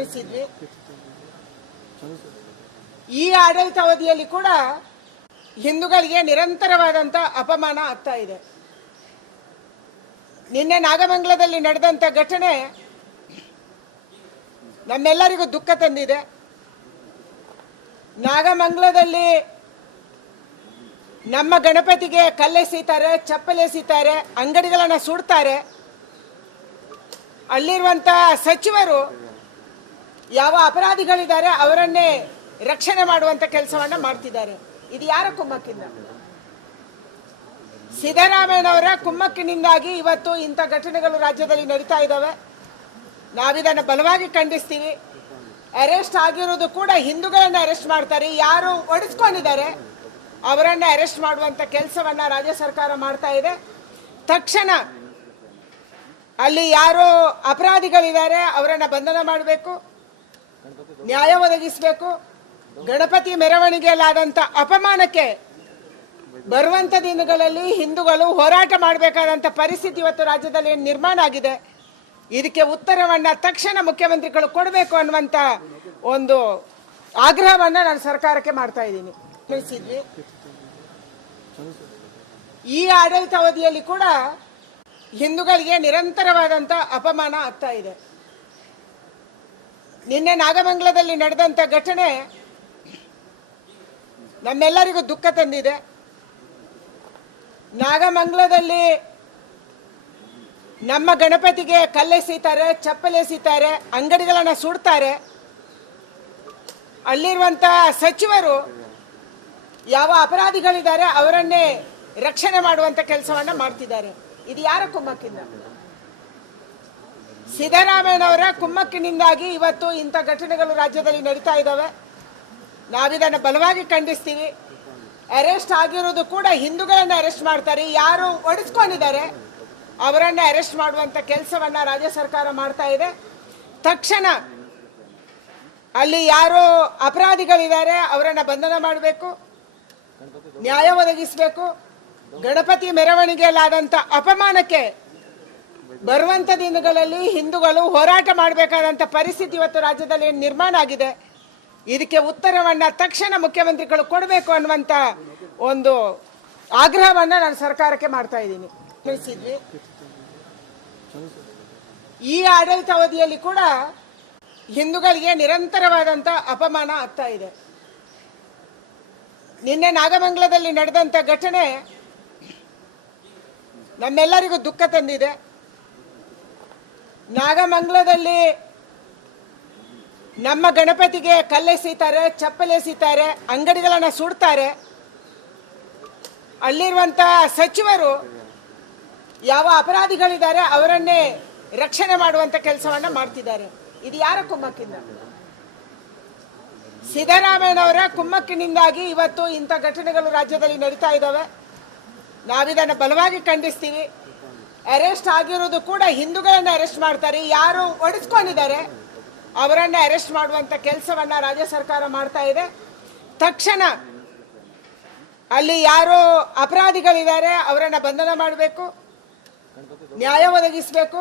ತಿಳಿಸಿದ್ವಿ. ಈ ಆಡಳಿತಾವಧಿಯಲ್ಲಿ ಕೂಡ ಹಿಂದೂಗಳಿಗೆ ನಿರಂತರವಾದಂಥ ಅಪಮಾನ ಆಗ್ತಾ ಇದೆ. ನಿನ್ನೆ ನಾಗಮಂಗಲದಲ್ಲಿ ನಡೆದಂಥ ಘಟನೆ ನಮ್ಮೆಲ್ಲರಿಗೂ ದುಃಖ ತಂದಿದೆ. ನಾಗಮಂಗಲದಲ್ಲಿ ನಮ್ಮ ಗಣಪತಿಗೆ ಕಲ್ಲೆಸೀತಾರೆ, ಚಪ್ಪಲೆಸೀತಾರೆ, ಅಂಗಡಿಗಳನ್ನು ಸುಡ್ತಾರೆ. ಅಲ್ಲಿರುವಂಥ ಸಚಿವರು ಯಾವ ಅಪರಾಧಿಗಳಿದ್ದಾರೆ ಅವರನ್ನೇ ರಕ್ಷಣೆ ಮಾಡುವಂಥ ಕೆಲಸವನ್ನ ಮಾಡ್ತಿದ್ದಾರೆ. ಇದು ಯಾರ ಕುಮ್ಮಕ್ಕಿಂದ? ಸಿದ್ದರಾಮಯ್ಯನವರ ಕುಮ್ಮಕ್ಕಿನಿಂದಾಗಿ ಇವತ್ತು ಇಂಥ ಘಟನೆಗಳು ರಾಜ್ಯದಲ್ಲಿ ನಡೀತಾ ಇದ್ದಾವೆ. ನಾವಿದನ್ನು ಬಲವಾಗಿ ಖಂಡಿಸ್ತೀವಿ. ಅರೆಸ್ಟ್ ಆಗಿರೋದು ಕೂಡ ಹಿಂದೂಗಳನ್ನ ಅರೆಸ್ಟ್ ಮಾಡ್ತಾರೆ. ಯಾರು ಒಡಿಸ್ಕೊಂಡಿದ್ದಾರೆ ಅವರನ್ನ ಅರೆಸ್ಟ್ ಮಾಡುವಂಥ ಕೆಲಸವನ್ನ ರಾಜ್ಯ ಸರ್ಕಾರ ಮಾಡ್ತಾ ಇದೆ. ತಕ್ಷಣ ಅಲ್ಲಿ ಯಾರು ಅಪರಾಧಿಗಳಿದ್ದಾರೆ ಅವರನ್ನ ಬಂಧನ ಮಾಡಬೇಕು, ನ್ಯಾಯ ಒದಗಿಸಬೇಕು. ಗಣಪತಿ ಮೆರವಣಿಗೆಯಲ್ಲಾದಂಥ ಅಪಮಾನಕ್ಕೆ ಬರುವಂಥ ದಿನಗಳಲ್ಲಿ ಹಿಂದೂಗಳು ಹೋರಾಟ ಮಾಡಬೇಕಾದಂಥ ಪರಿಸ್ಥಿತಿ ಇವತ್ತು ರಾಜ್ಯದಲ್ಲಿ ನಿರ್ಮಾಣ ಆಗಿದೆ. ಇದಕ್ಕೆ ಉತ್ತರವನ್ನ ತಕ್ಷಣ ಮುಖ್ಯಮಂತ್ರಿಗಳು ಕೊಡಬೇಕು ಅನ್ನುವಂಥ ಒಂದು ಆಗ್ರಹವನ್ನ ನಾನು ಸರ್ಕಾರಕ್ಕೆ ಮಾಡ್ತಾ ಇದ್ದೀನಿ. ತಿಳಿಸಿದ್ವಿ. ಈ ಆಡಳಿತಾವಧಿಯಲ್ಲಿ ಕೂಡ ಹಿಂದೂಗಳಿಗೆ ನಿರಂತರವಾದಂಥ ಅಪಮಾನ ಆಗ್ತಾ ಇದೆ. ನಿನ್ನೆ ನಾಗಮಂಗಲದಲ್ಲಿ ನಡೆದಂಥ ಘಟನೆ ನಮ್ಮೆಲ್ಲರಿಗೂ ದುಃಖ ತಂದಿದೆ. ನಾಗಮಂಗಲದಲ್ಲಿ ನಮ್ಮ ಗಣಪತಿಗೆ ಕಲ್ಲೆಸೀತಾರೆ, ಚಪ್ಪಲೆಸೀತಾರೆ, ಅಂಗಡಿಗಳನ್ನು ಸುಡ್ತಾರೆ. ಅಲ್ಲಿರುವಂಥ ಸಚಿವರು ಯಾವ ಅಪರಾಧಿಗಳಿದ್ದಾರೆ ಅವರನ್ನೇ ರಕ್ಷಣೆ ಮಾಡುವಂಥ ಕೆಲಸವನ್ನ ಮಾಡ್ತಿದ್ದಾರೆ. ಇದು ಯಾರ ಕುಮ್ಮಕ್ಕಿಂದ? ಸಿದ್ದರಾಮಯ್ಯನವರ ಕುಮ್ಮಕ್ಕಿನಿಂದಾಗಿ ಇವತ್ತು ಇಂಥ ಘಟನೆಗಳು ರಾಜ್ಯದಲ್ಲಿ ನಡೀತಾ ಇದ್ದಾವೆ. ನಾವಿದನ್ನು ಬಲವಾಗಿ ಖಂಡಿಸ್ತೀವಿ. ಅರೆಸ್ಟ್ ಆಗಿರೋದು ಕೂಡ ಹಿಂದೂಗಳನ್ನ ಅರೆಸ್ಟ್ ಮಾಡ್ತಾರೆ. ಯಾರು ಒಡಿಸ್ಕೊಂಡಿದ್ದಾರೆ ಅವರನ್ನ ಅರೆಸ್ಟ್ ಮಾಡುವಂಥ ಕೆಲಸವನ್ನ ರಾಜ್ಯ ಸರ್ಕಾರ ಮಾಡ್ತಾ ಇದೆ. ತಕ್ಷಣ ಅಲ್ಲಿ ಯಾರು ಅಪರಾಧಿಗಳಿದ್ದಾರೆ ಅವರನ್ನ ಬಂಧನ ಮಾಡಬೇಕು, ನ್ಯಾಯ ಒದಗಿಸಬೇಕು. ಗಣಪತಿ ಮೆರವಣಿಗೆಯಲ್ಲಾದಂಥ ಅಪಮಾನಕ್ಕೆ ಬರುವಂಥ ದಿನಗಳಲ್ಲಿ ಹಿಂದೂಗಳು ಹೋರಾಟ ಮಾಡಬೇಕಾದಂಥ ಪರಿಸ್ಥಿತಿ ಇವತ್ತು ರಾಜ್ಯದಲ್ಲಿ ನಿರ್ಮಾಣ ಆಗಿದೆ. ಇದಕ್ಕೆ ಉತ್ತರವನ್ನ ತಕ್ಷಣ ಮುಖ್ಯಮಂತ್ರಿಗಳು ಕೊಡಬೇಕು ಅನ್ನುವಂಥ ಒಂದು ಆಗ್ರಹವನ್ನ ನಾನು ಸರ್ಕಾರಕ್ಕೆ ಮಾಡ್ತಾ ಇದ್ದೀನಿ. ತಿಳಿಸಿದ್ವಿ. ಈ ಆಡಳಿತಾವಧಿಯಲ್ಲಿ ಕೂಡ ಹಿಂದೂಗಳಿಗೆ ನಿರಂತರವಾದಂಥ ಅಪಮಾನ ಆಗ್ತಾ ಇದೆ. ನಿನ್ನೆ ನಾಗಮಂಗಲದಲ್ಲಿ ನಡೆದಂಥ ಘಟನೆ ನಮ್ಮೆಲ್ಲರಿಗೂ ದುಃಖ ತಂದಿದೆ. ನಾಗಮಂಗಲದಲ್ಲಿ ನಮ್ಮ ಗಣಪತಿಗೆ ಕಲ್ಲೆಸೀತಾರೆ, ಚಪ್ಪಲೆಸೀತಾರೆ, ಅಂಗಡಿಗಳನ್ನು ಸುಡ್ತಾರೆ. ಅಲ್ಲಿರುವಂಥ ಸಚಿವರು ಯಾವ ಅಪರಾಧಿಗಳಿದ್ದಾರೆ ಅವರನ್ನೇ ರಕ್ಷಣೆ ಮಾಡುವಂಥ ಕೆಲಸವನ್ನ ಮಾಡ್ತಿದ್ದಾರೆ. ಇದು ಯಾರ ಕುಮ್ಮಕ್ಕಿಂದ? ಸಿದ್ದರಾಮಯ್ಯನವರ ಕುಮ್ಮಕ್ಕಿನಿಂದಾಗಿ ಇವತ್ತು ಇಂಥ ಘಟನೆಗಳು ರಾಜ್ಯದಲ್ಲಿ ನಡೀತಾ ಇದ್ದಾವೆ. ನಾವಿದನ್ನು ಬಲವಾಗಿ ಖಂಡಿಸ್ತೀವಿ. ಅರೆಸ್ಟ್ ಆಗಿರೋದು ಕೂಡ ಹಿಂದೂಗಳನ್ನ ಅರೆಸ್ಟ್ ಮಾಡ್ತಾರೆ. ಯಾರು ಒಡಿಸ್ಕೊಂಡಿದ್ದಾರೆ ಅವರನ್ನ ಅರೆಸ್ಟ್ ಮಾಡುವಂಥ ಕೆಲಸವನ್ನ ರಾಜ್ಯ ಸರ್ಕಾರ ಮಾಡ್ತಾ ಇದೆ. ತಕ್ಷಣ ಅಲ್ಲಿ ಯಾರು ಅಪರಾಧಿಗಳಿದ್ದಾರೆ ಅವರನ್ನ ಬಂಧನ ಮಾಡಬೇಕು, ನ್ಯಾಯ ಒದಗಿಸಬೇಕು.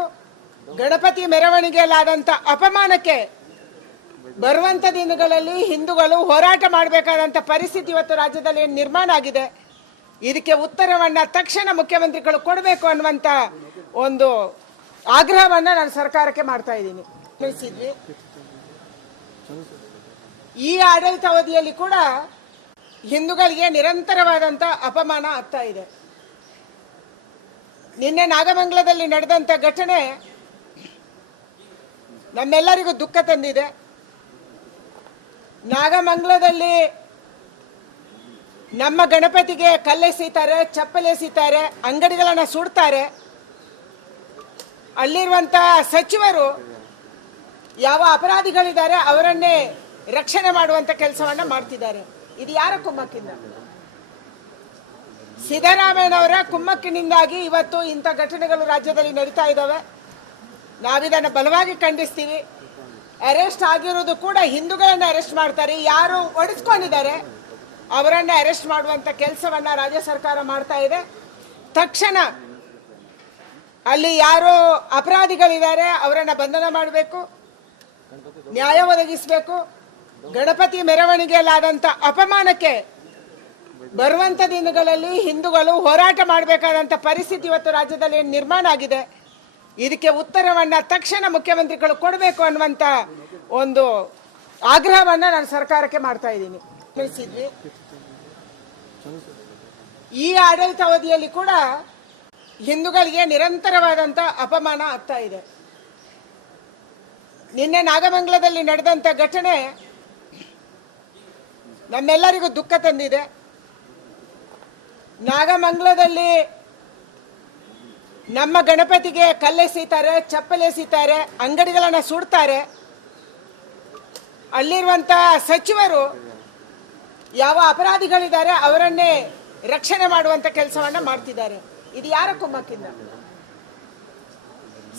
ಗಣಪತಿ ಮೆರವಣಿಗೆಯಲ್ಲಾದಂಥ ಅಪಮಾನಕ್ಕೆ ಬರುವಂಥ ದಿನಗಳಲ್ಲಿ ಹಿಂದೂಗಳು ಹೋರಾಟ ಮಾಡಬೇಕಾದಂಥ ಪರಿಸ್ಥಿತಿ ಇವತ್ತು ರಾಜ್ಯದಲ್ಲಿ ನಿರ್ಮಾಣ ಆಗಿದೆ. ಇದಕ್ಕೆ ಉತ್ತರವನ್ನ ತಕ್ಷಣ ಮುಖ್ಯಮಂತ್ರಿಗಳು ಕೊಡಬೇಕು ಅನ್ನುವಂಥ ಒಂದು ಆಗ್ರಹವನ್ನ ನಾನು ಸರ್ಕಾರಕ್ಕೆ ಮಾಡ್ತಾ ಇದ್ದೀನಿ. ತಿಳಿಸಿದ್ವಿ. ಈ ಆಡಳಿತಾವಧಿಯಲ್ಲಿ ಕೂಡ ಹಿಂದೂಗಳಿಗೆ ನಿರಂತರವಾದಂಥ ಅಪಮಾನ ಆಗ್ತಾ ಇದೆ. ನಿನ್ನೆ ನಾಗಮಂಗಲದಲ್ಲಿ ನಡೆದಂಥ ಘಟನೆ ನಮ್ಮೆಲ್ಲರಿಗೂ ದುಃಖ ತಂದಿದೆ. ನಾಗಮಂಗಲದಲ್ಲಿ ನಮ್ಮ ಗಣಪತಿಗೆ ಕಲ್ಲೆಸೀತಾರೆ, ಚಪ್ಪಲೆಸೀತಾರೆ, ಅಂಗಡಿಗಳನ್ನು ಸುಡ್ತಾರೆ. ಅಲ್ಲಿರುವಂಥ ಸಚಿವರು ಯಾವ ಅಪರಾಧಿಗಳಿದ್ದಾರೆ ಅವರನ್ನೇ ರಕ್ಷಣೆ ಮಾಡುವಂಥ ಕೆಲಸವನ್ನ ಮಾಡ್ತಿದ್ದಾರೆ. ಇದು ಯಾರ ಕುಮ್ಮಕ್ಕಿಂದ? ಸಿದ್ದರಾಮಯ್ಯನವರ ಕುಮ್ಮಕ್ಕಿನಿಂದಾಗಿ ಇವತ್ತು ಇಂಥ ಘಟನೆಗಳು ರಾಜ್ಯದಲ್ಲಿ ನಡೀತಾ ಇದ್ದಾವೆ. ನಾವಿದನ್ನು ಬಲವಾಗಿ ಖಂಡಿಸ್ತೀವಿ. ಅರೆಸ್ಟ್ ಆಗಿರೋದು ಕೂಡ ಹಿಂದೂಗಳನ್ನ ಅರೆಸ್ಟ್ ಮಾಡ್ತಾರೆ. ಯಾರು ಒಡಿಸ್ಕೊಂಡಿದ್ದಾರೆ ಅವರನ್ನ ಅರೆಸ್ಟ್ ಮಾಡುವಂಥ ಕೆಲಸವನ್ನ ರಾಜ್ಯ ಸರ್ಕಾರ ಮಾಡ್ತಾ ಇದೆ. ತಕ್ಷಣ ಅಲ್ಲಿ ಯಾರು ಅಪರಾಧಿಗಳಿದ್ದಾರೆ ಅವರನ್ನ ಬಂಧನ ಮಾಡಬೇಕು, ನ್ಯಾಯ ಒದಗಿಸಬೇಕು. ಗಣಪತಿ ಮೆರವಣಿಗೆಯಲ್ಲಾದಂಥ ಅಪಮಾನಕ್ಕೆ ಬರುವಂಥ ದಿನಗಳಲ್ಲಿ ಹಿಂದೂಗಳು ಹೋರಾಟ ಮಾಡಬೇಕಾದಂಥ ಪರಿಸ್ಥಿತಿ ಇವತ್ತು ರಾಜ್ಯದಲ್ಲಿ ನಿರ್ಮಾಣ ಆಗಿದೆ. ಇದಕ್ಕೆ ಉತ್ತರವನ್ನ ತಕ್ಷಣ ಮುಖ್ಯಮಂತ್ರಿಗಳು ಕೊಡಬೇಕು ಅನ್ನುವಂಥ ಒಂದು ಆಗ್ರಹವನ್ನ ನಾನು ಸರ್ಕಾರಕ್ಕೆ ಮಾಡ್ತಾ ಇದ್ದೀನಿ. ತಿಳಿಸಿದ್ವಿ. ಈ ಆಡಳಿತಾವಧಿಯಲ್ಲಿ ಕೂಡ ಹಿಂದೂಗಳಿಗೆ ನಿರಂತರವಾದಂಥ ಅಪಮಾನ ಆಗ್ತಾ ಇದೆ. ನಿನ್ನೆ ನಾಗಮಂಗಲದಲ್ಲಿ ನಡೆದಂಥ ಘಟನೆ ನಮ್ಮೆಲ್ಲರಿಗೂ ದುಃಖ ತಂದಿದೆ. ನಾಗಮಂಗಲದಲ್ಲಿ ನಮ್ಮ ಗಣಪತಿಗೆ ಕಲ್ಲೆಸೀತಾರೆ, ಚಪ್ಪಲೆಸೀತಾರೆ, ಅಂಗಡಿಗಳನ್ನು ಸುಡ್ತಾರೆ. ಅಲ್ಲಿರುವಂಥ ಸಚಿವರು ಯಾವ ಅಪರಾಧಿಗಳಿದ್ದಾರೆ ಅವರನ್ನೇ ರಕ್ಷಣೆ ಮಾಡುವಂತ ಕೆಲಸವನ್ನ ಮಾಡ್ತಿದ್ದಾರೆ. ಇದು ಯಾರ ಕುಮ್ಮಕ್ಕಿಂದ?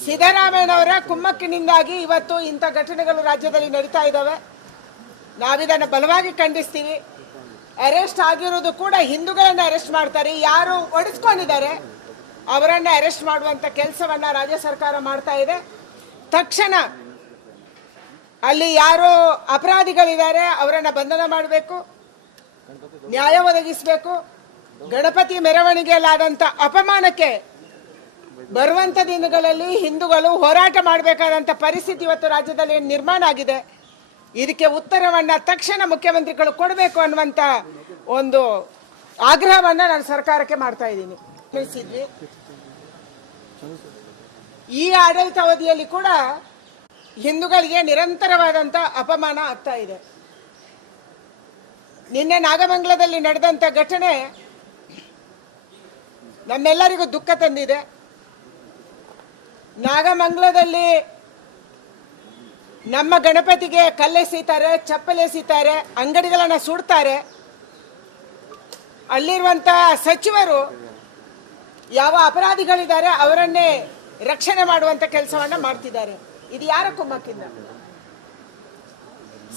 ಸಿದ್ದರಾಮಯ್ಯನವರ ಕುಮ್ಮಕ್ಕಿನಿಂದಾಗಿ ಇವತ್ತು ಇಂಥ ಘಟನೆಗಳು ರಾಜ್ಯದಲ್ಲಿ ನಡೀತಾ ಇದ್ದಾವೆ. ನಾವಿದನ್ನು ಬಲವಾಗಿ ಖಂಡಿಸ್ತೀವಿ. ಅರೆಸ್ಟ್ ಆಗಿರೋದು ಕೂಡ ಹಿಂದೂಗಳನ್ನ ಅರೆಸ್ಟ್ ಮಾಡ್ತಾರೆ. ಯಾರು ಒಡಿಸ್ಕೊಂಡಿದ್ದಾರೆ ಅವರನ್ನ ಅರೆಸ್ಟ್ ಮಾಡುವಂತ ಕೆಲಸವನ್ನ ರಾಜ್ಯ ಸರ್ಕಾರ ಮಾಡ್ತಾ ಇದೆ. ತಕ್ಷಣ ಅಲ್ಲಿ ಯಾರು ಅಪರಾಧಿಗಳಿದ್ದಾರೆ ಅವರನ್ನ ಬಂಧನ ಮಾಡಬೇಕು, ನ್ಯಾಯ ಒದಗಿಸಬೇಕು. ಗಣಪತಿ ಮೆರವಣಿಗೆಯಲ್ಲಾದಂಥ ಅಪಮಾನಕ್ಕೆ ಬರುವಂಥ ದಿನಗಳಲ್ಲಿ ಹಿಂದೂಗಳು ಹೋರಾಟ ಮಾಡಬೇಕಾದಂಥ ಪರಿಸ್ಥಿತಿ ಇವತ್ತು ರಾಜ್ಯದಲ್ಲಿ ನಿರ್ಮಾಣ ಆಗಿದೆ. ಇದಕ್ಕೆ ಉತ್ತರವನ್ನ ತಕ್ಷಣ ಮುಖ್ಯಮಂತ್ರಿಗಳು ಕೊಡಬೇಕು ಅನ್ನುವಂಥ ಒಂದು ಆಗ್ರಹವನ್ನ ನಾನು ಸರ್ಕಾರಕ್ಕೆ ಮಾಡ್ತಾ ಇದ್ದೀನಿ. ತಿಳಿಸಿದ್ವಿ. ಈ ಆಡಳಿತಾವಧಿಯಲ್ಲಿ ಕೂಡ ಹಿಂದೂಗಳಿಗೆ ನಿರಂತರವಾದಂಥ ಅಪಮಾನ ಆಗ್ತಾ ಇದೆ. ನಿನ್ನೆ ನಾಗಮಂಗಲದಲ್ಲಿ ನಡೆದಂಥ ಘಟನೆ ನಮ್ಮೆಲ್ಲರಿಗೂ ದುಃಖ ತಂದಿದೆ. ನಾಗಮಂಗಲದಲ್ಲಿ ನಮ್ಮ ಗಣಪತಿಗೆ ಕಲ್ಲೆಸೀತಾರೆ, ಚಪ್ಪಲೆಸೀತಾರೆ, ಅಂಗಡಿಗಳನ್ನು ಸುಡ್ತಾರೆ. ಅಲ್ಲಿರುವಂಥ ಸಚಿವರು ಯಾವ ಅಪರಾಧಿಗಳಿದ್ದಾರೆ ಅವರನ್ನೇ ರಕ್ಷಣೆ ಮಾಡುವಂತ ಕೆಲಸವನ್ನ ಮಾಡ್ತಿದ್ದಾರೆ. ಇದು ಯಾರ ಕುಮ್ಮಕ್ಕಿಂದ?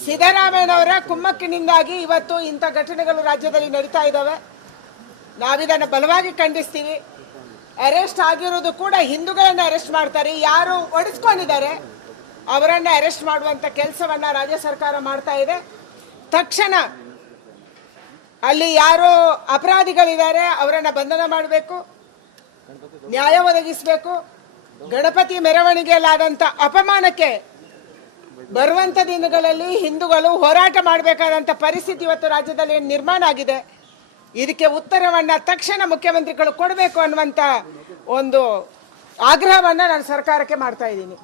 ಸಿದ್ದರಾಮಯ್ಯನವರ ಕುಮ್ಮಕ್ಕಿನಿಂದಾಗಿ ಇವತ್ತು ಇಂಥ ಘಟನೆಗಳು ರಾಜ್ಯದಲ್ಲಿ ನಡೀತಾ ಇದ್ದಾವೆ. ನಾವಿದನ್ನು ಬಲವಾಗಿ ಖಂಡಿಸ್ತೀವಿ. ಅರೆಸ್ಟ್ ಆಗಿರೋದು ಕೂಡ ಹಿಂದೂಗಳನ್ನ ಅರೆಸ್ಟ್ ಮಾಡ್ತಾರೆ. ಯಾರು ಒಡಿಸ್ಕೊಂಡಿದ್ದಾರೆ ಅವರನ್ನ ಅರೆಸ್ಟ್ ಮಾಡುವಂತ ಕೆಲಸವನ್ನ ರಾಜ್ಯ ಸರ್ಕಾರ ಮಾಡ್ತಾ ಇದೆ. ತಕ್ಷಣ ಅಲ್ಲಿ ಯಾರು ಅಪರಾಧಿಗಳಿದ್ದಾರೆ ಅವರನ್ನ ಬಂಧನ ಮಾಡಬೇಕು, ನ್ಯಾಯ ಒದಗಿಸಬೇಕು. ಗಣಪತಿ ಮೆರವಣಿಗೆಯಲ್ಲಾದಂಥ ಅಪಮಾನಕ್ಕೆ ಬರುವಂಥ ದಿನಗಳಲ್ಲಿ ಹಿಂದೂಗಳು ಹೋರಾಟ ಮಾಡಬೇಕಾದಂಥ ಪರಿಸ್ಥಿತಿ ಇವತ್ತು ರಾಜ್ಯದಲ್ಲಿ ನಿರ್ಮಾಣ ಆಗಿದೆ. ಇದಕ್ಕೆ ಉತ್ತರವನ್ನ ತಕ್ಷಣ ಮುಖ್ಯಮಂತ್ರಿಗಳು ಕೊಡಬೇಕು ಅನ್ನುವಂಥ ಒಂದು ಆಗ್ರಹವನ್ನ ನಾನು ಸರ್ಕಾರಕ್ಕೆ ಮಾಡ್ತಾ ಇದ್ದೀನಿ.